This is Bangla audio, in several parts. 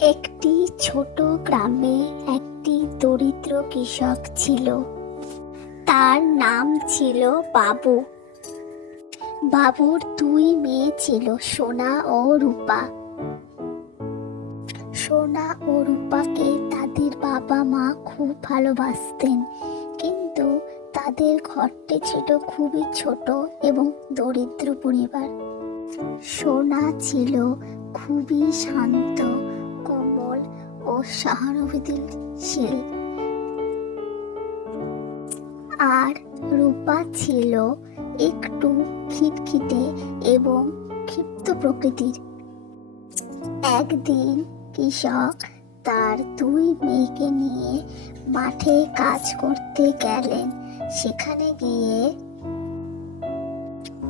একটি ছোট গ্রামে একটি দরিদ্র কৃষক ছিল। তার নাম ছিল বাবু। বাবুর দুই মেয়ে ছিল, সোনা ও রূপা। সোনা ও রূপাকে তাদের বাবা মা খুব ভালোবাসতেন, কিন্তু তাদের ঘরটি ছিল খুবই ছোট এবং দরিদ্র পরিবার। সোনা ছিল খুবই শান্ত, কোমল ও সহানুভূতিশীল, আর রূপা ছিল একটু খিটখিটে এবং ক্ষিপ্ত প্রকৃতির। একদিন কৃষক তার দুই মেয়েকে নিয়ে মাঠে কাজ করতে গেলেন। সেখানে গিয়ে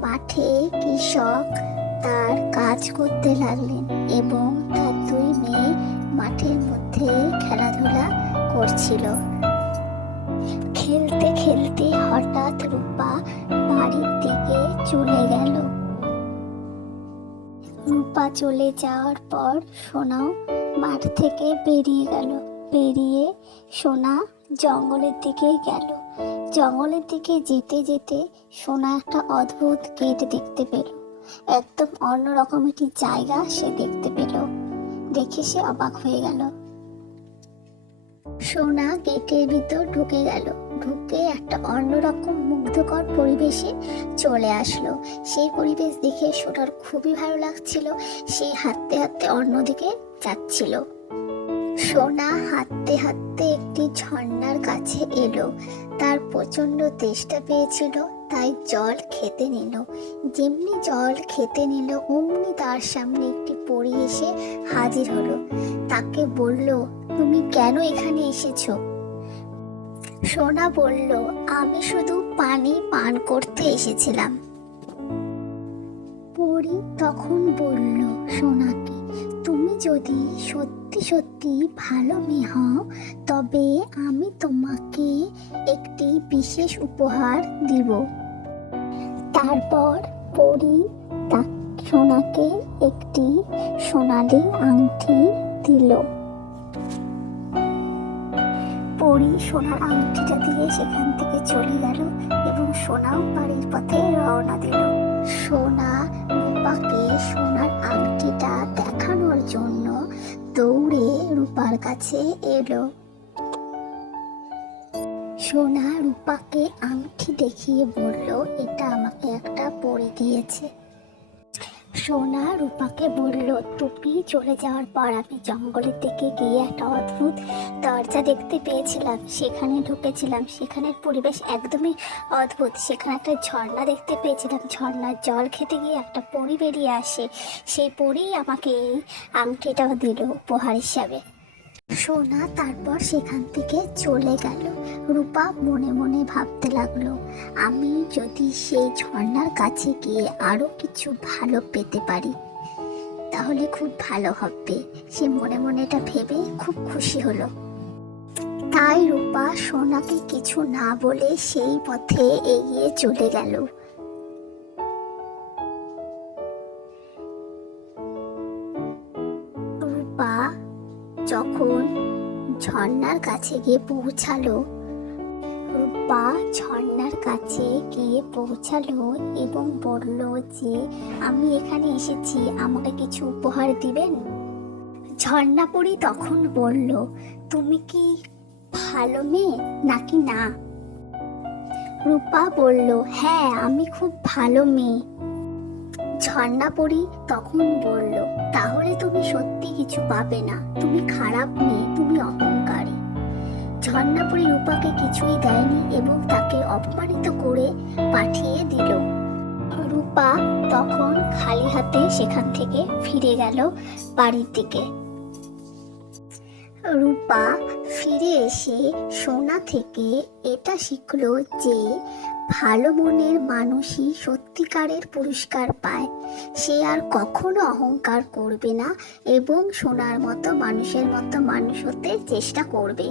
মাঠে কৃষক তার কাজ করতে লাগলেন এবং তার দুই মেয়ে মাঠের মধ্যে খেলাধুলা করছিল। খেলতে খেলতে হঠাৎ রূপা বাড়ির দিকে চলে গেল। রূপা চলে যাওয়ার পর সোনাও মাঠ থেকে বেরিয়ে সোনা জঙ্গলের দিকে গেল। জঙ্গলের দিকে যেতে যেতে সোনা একটা অদ্ভুত গেট দেখতে পেল। একদম অন্যরকম একটি জায়গা সে দেখতে পেল। দেখে সে অবাক হয়ে গেল। সোনা গেটের ভিতর ঢুকে গেল। ঢুকে একটা অন্যরকম মুগ্ধকর পরিবেশে চলে আসলো। সেই পরিবেশ দেখে সোনার খুবই ভালো লাগছিল। সে হাঁটতে হাঁটতে অন্যদিকে যাচ্ছিল। সোনা হাঁটতে হাঁটতে একটি ঝর্ণার কাছে এলো। তার প্রচন্ড তেষ্টা পেয়েছিল, তাই জল খেতে নিল। যেমনি জল খেতে নিল, অমনি তার সামনে একটি পরী এসে হাজির হলো। তাকে বলল, তুমি কেন এখানে এসেছো? সোনা বলল, আমি শুধু পানি পান করতে এসেছিলাম। পরী তখন বলল সোনাকে, তুমি যদি সত্যি সত্যি ভালো মেয়ে হও, তবে আমি তোমাকে একটি বিশেষ উপহার দিব। তারপর পরী সোনাকে একটি সোনালী আংটি দিল। পরী সোনার আংটিটা দিয়ে সেখান থেকে চলে গেল এবং সোনাও বাড়ির পথে রওনা দিল। সোনা রূপাকে সোনার আংটিটা দেখানোর জন্য দৌড়ে রূপার কাছে এলো। সোনা রূপাকে আংটি দেখিয়ে বলল, এটা আমাকে একটা পরী দিয়েছে। সোনা রূপাকে বলল, তুমি চলে যাওয়ার পর আমি জঙ্গলের দিকে গিয়ে একটা অদ্ভুত দরজা দেখতে পেয়েছিলাম। সেখানে ঢুকেছিলাম। সেখানের পরিবেশ একদমই অদ্ভুত। সেখানে একটা ঝর্ণা দেখতে পেয়েছিলাম। ঝর্ণার জল খেতে গিয়ে একটা পরী বেরিয়ে আসে। সেই পরী আমাকে এই আংটিটাও দিল উপহার হিসাবে। সোনা তারপর সেখান থেকে চলে গেল। রূপা মনে মনে ভাবতে লাগলো, আমি যদি সেই ঝর্ণার কাছে গিয়ে আরো কিছু ভালো পেতে পারি তাহলে খুব ভালো হবে। সে মনে মনে এটা ভেবে খুব খুশি হলো। তাই রূপা সোনাকে কিছু না বলে সেই পথে এগিয়ে চলে গেল। রূপা যখন ঝর্ণার কাছে গিয়ে পৌঁছালো, এবং বলল যে, আমি এখানে এসেছি, আমাকে কিছু উপহার দিবেন? ঝর্ণা পরী তখন বলল, তুমি কি ভালো মেয়ে নাকি না? রূপা বলল, হ্যাঁ, আমি খুব ভালো মেয়ে। ঝর্ণা পরী তখন বলল, তাহলে তুমি সত্যি কিছু পাবে না, তুমি খারাপ মেয়ে, তুমি অহংকারী। ঝর্ণা পরী রূপাকে কিছুই দেয়নি এবং তাকে অপমানিত করে পাঠিয়ে দিল। রূপা তখন খালি হাতে সেখান থেকে ফিরে গেল বাড়ির দিকে। রূপা ফিরে এসে সোনা থেকে এটা শিখলো যে ভালো মনের মানুষই সত্যিকারের পুরস্কার পায়। সে আর কখনো অহংকার করবে না এবং সোনার মতো মানুষের মতো মানুষ হতে চেষ্টা করবে।